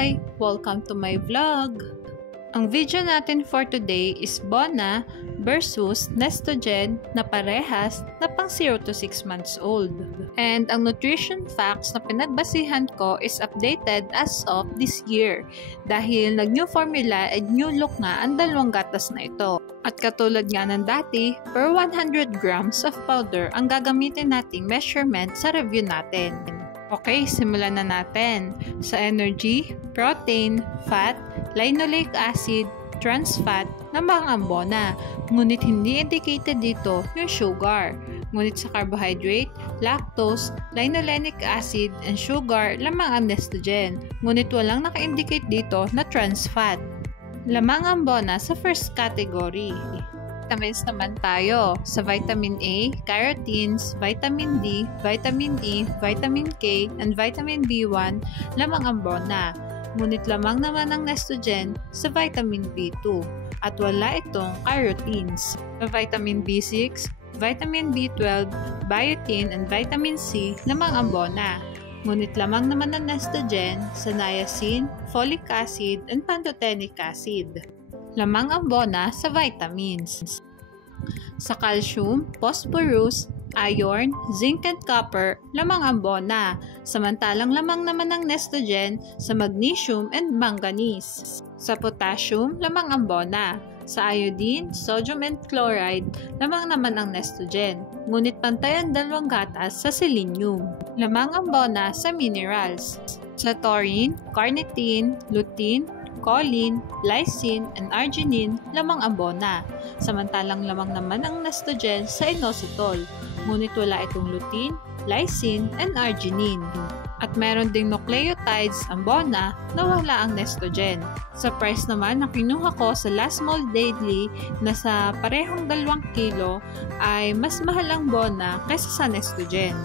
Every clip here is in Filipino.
Hi! Welcome to my vlog! Ang video natin for today is Bona versus Nestogen na parehas na pang 0 to 6 months old. And ang nutrition facts na pinagbasihan ko is updated as of this year dahil nag-new formula and new look nga ang dalawang gatas na ito. At katulad nga ng dati, per 100 grams of powder ang gagamitin nating measurement sa review natin. Okay, simulan na natin. Sa energy, protein, fat, linoleic acid, trans fat na mga ambona. Ngunit hindi indicated dito yung sugar. Ngunit sa carbohydrate, lactose, linolenic acid, and sugar lamang ang Nestogen. Ngunit walang naka-indicate dito na trans fat. Lamang ambona sa first category. Vitamins naman tayo. Sa vitamin A, carotenes, vitamin D, vitamin E, vitamin K, and vitamin B1 lamang ang bona. Ngunit lamang naman ang Nestogen sa vitamin B2 at wala itong carotenes. Sa vitamin B6, vitamin B12, biotin, and vitamin C lamang ang bona. Ngunit lamang naman ang Nestogen sa niacin, folic acid, and pantothenic acid. Lamang ang bona sa vitamins. Sa calcium, phosphorus, iron, zinc and copper, lamang ang bona. Samantalang lamang naman ang Nestogen sa magnesium and manganese. Sa potassium, lamang ang bona. Sa iodine, sodium and chloride, lamang naman ang Nestogen. Ngunit pantay ang dalawang gatas sa selenium. Lamang ang bona sa minerals. Sa taurine, carnitine, lutein, choline, lysine, and arginine lamang ang bona. Samantalang lamang naman ang Nestogen sa inositol. Ngunit wala itong lutein, lysine, and arginine. At meron ding nucleotides ang bona na wala ang Nestogen. Sa price naman na kinuha ko sa Last Mall Daily na sa parehong 2 kilo ay mas mahal ang bona kaysa sa Nestogen.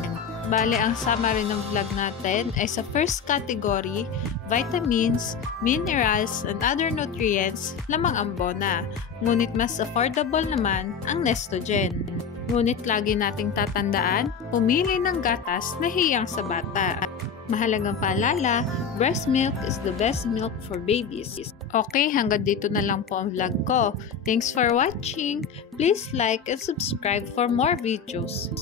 Bale, ang summary ng vlog natin ay sa first category, vitamins, minerals, and other nutrients lamang ang bona. Ngunit mas affordable naman ang Nestogen. Ngunit lagi nating tatandaan, pumili ng gatas na hiyang sa bata. Mahalagang paalala, breast milk is the best milk for babies. Okay, hanggang dito na lang po ang vlog ko. Thanks for watching. Please like and subscribe for more videos.